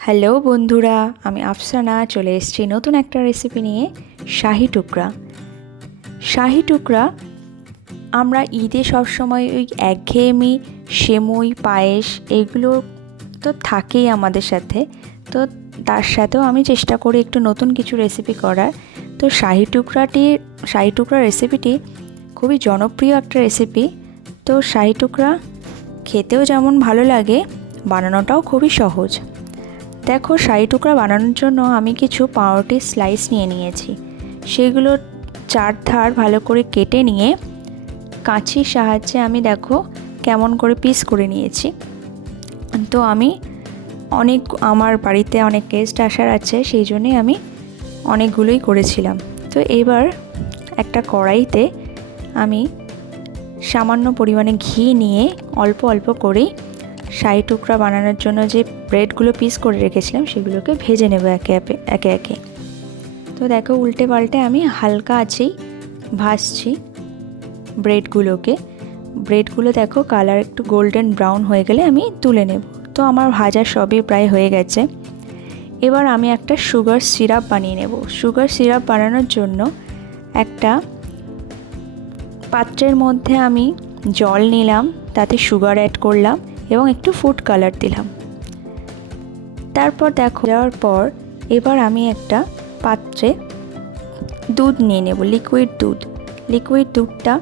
Hello বন্ধুরা, আমি আফসানা চলে এসেছি নতুন একটা রেসিপি নিয়ে। শাহি টুকরা। শাহি টুকরা আমরা ঈদে সবসময় ওই একঘেয়েমি সেমুই পায়েস এগুলো তো থাকেই আমাদের সাথে, তো তার সাথেও আমি চেষ্টা করি একটু নতুন কিছু রেসিপি করার। তো শাহি টুকরা রেসিপিটি খুবই জনপ্রিয় একটা রেসিপি। তো শাহি টুকরা খেতেও যেমন ভালো লাগে, বানানোটাও খুবই সহজ। দেখো, শাহি টুকরা বানানোর জন্য আমি কিছু পাউরুটির স্লাইস নিয়ে নিয়েছি। সেগুলো চার ধার ভালো করে কেটে নিয়ে কাঁচির সাহায্যে আমি দেখো কেমন করে পিস করে নিয়েছি। তো আমার বাড়িতে অনেক গেস্ট আসার আছে, সেই জন্যই আমি অনেকগুলোই করেছিলাম। তো এবার একটা কড়াইতে আমি সামান্য পরিমাণে ঘি নিয়ে অল্প অল্প করেই শাহি টুকরা বানানোর জন্য যে ব্রেডগুলো পিস করে রেখেছিলাম সেগুলোকে ভেজে নেব একে একে। তো দেখো, উল্টে পাল্টে আমি হালকা আঁচেই ভাজছি ব্রেডগুলো দেখো কালার একটু গোল্ডেন ব্রাউন হয়ে গেলে আমি তুলে নেব। তো আমার ভাজা সবই প্রায় হয়ে গেছে। এবার আমি একটা সুগার সিরাপ বানিয়ে নেব। সুগার সিরাপ বানানোর জন্য একটা পাত্রের মধ্যে আমি জল নিলাম, তাতে সুগার অ্যাড করলাম এবং একটু ফুড কালার দিলাম। তারপর দেখো দেওয়ার পর এবার আমি একটা পাত্রে দুধ নিয়ে নেব, লিকুইড দুধটা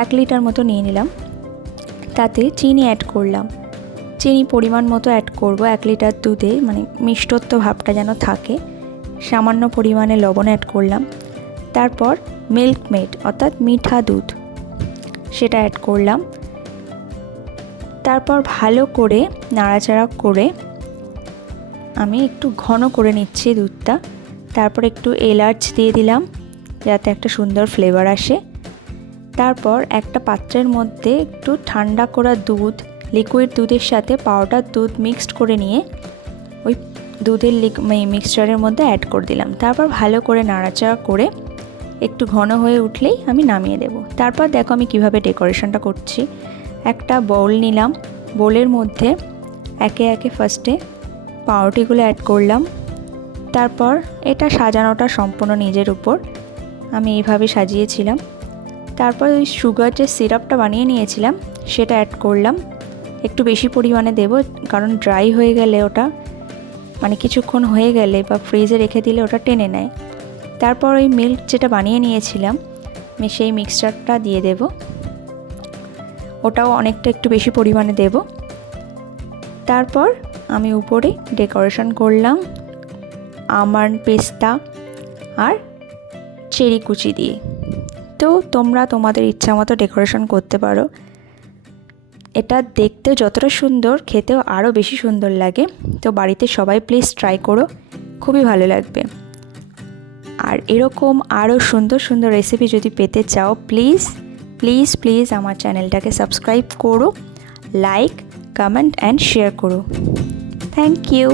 1 লিটার মতো নিয়ে নিলাম। তাতে চিনি অ্যাড করলাম, চিনি পরিমাণ মতো অ্যাড করব 1 লিটার দুধে, মানে মিষ্টত্ব ভাবটা যেন থাকে। সামান্য পরিমাণে লবণ অ্যাড করলাম। তারপর মিল্ক মেড অর্থাৎ মিঠা দুধ সেটা অ্যাড করলাম। তারপর ভালো করে নাড়াচাড়া করে আমি একটু ঘন করে নিচ্ছি দুধটা। তারপর একটু এলাচ দিয়ে দিলাম যাতে একটা সুন্দর ফ্লেভার আসে। তারপর একটা পাত্রের মধ্যে একটু ঠান্ডা করা লিকুইড দুধের সাথে পাউডার দুধ মিক্সড করে নিয়ে ওই দুধের মিক্সচারের মধ্যে অ্যাড করে দিলাম। তারপর ভালো করে নাড়াচাড়া করে একটু ঘন হয়ে উঠলেই আমি নামিয়ে দেব। তারপর দেখো আমি কিভাবে ডেকোরেশনটা করছি। একটা বোল নিলাম, বোলের মধ্যে একে একে ফার্স্টে পাউরুটিগুলো অ্যাড করলাম। তারপর এটা সাজানোটা সম্পূর্ণ নিজের উপর, আমি এইভাবে সাজিয়েছিলাম। তারপর ওই সুগার যে সিরাপটা বানিয়ে নিয়েছিলাম সেটা অ্যাড করলাম, একটু বেশি পরিমাণে দেব, কারণ ড্রাই হয়ে গেলে ওটা মানে কিছুক্ষণ হয়ে গেলে বা ফ্রিজে রেখে দিলে ওটা টেনে নেয়। তারপর ওই মিল্ক যেটা বানিয়ে নিয়েছিলাম আমি সেই মিক্সচারটা দিয়ে দেব, ওটাও অনেকটা একটু বেশি পরিমাণে দেব। তারপর আমি উপরে ডেকোরেশন করলাম আমন্ড, পেস্তা আর চেরি কুচি দিয়ে। তো তোমরা তোমাদের ইচ্ছা মতো ডেকোরেশন করতে পারো। এটা দেখতে যতটা সুন্দর, খেতেও আরও বেশি সুন্দর লাগে। তো বাড়িতে সবাই প্লিজ ট্রাই করো, খুবই ভালো লাগবে। আর এরকম আরও সুন্দর সুন্দর রেসিপি যদি পেতে চাও প্লিজ আমার চ্যানেলটাকে সাবস্ক্রাইব করো, লাইক, কমেন্ট অ্যান্ড শেয়ার করো। Thank you.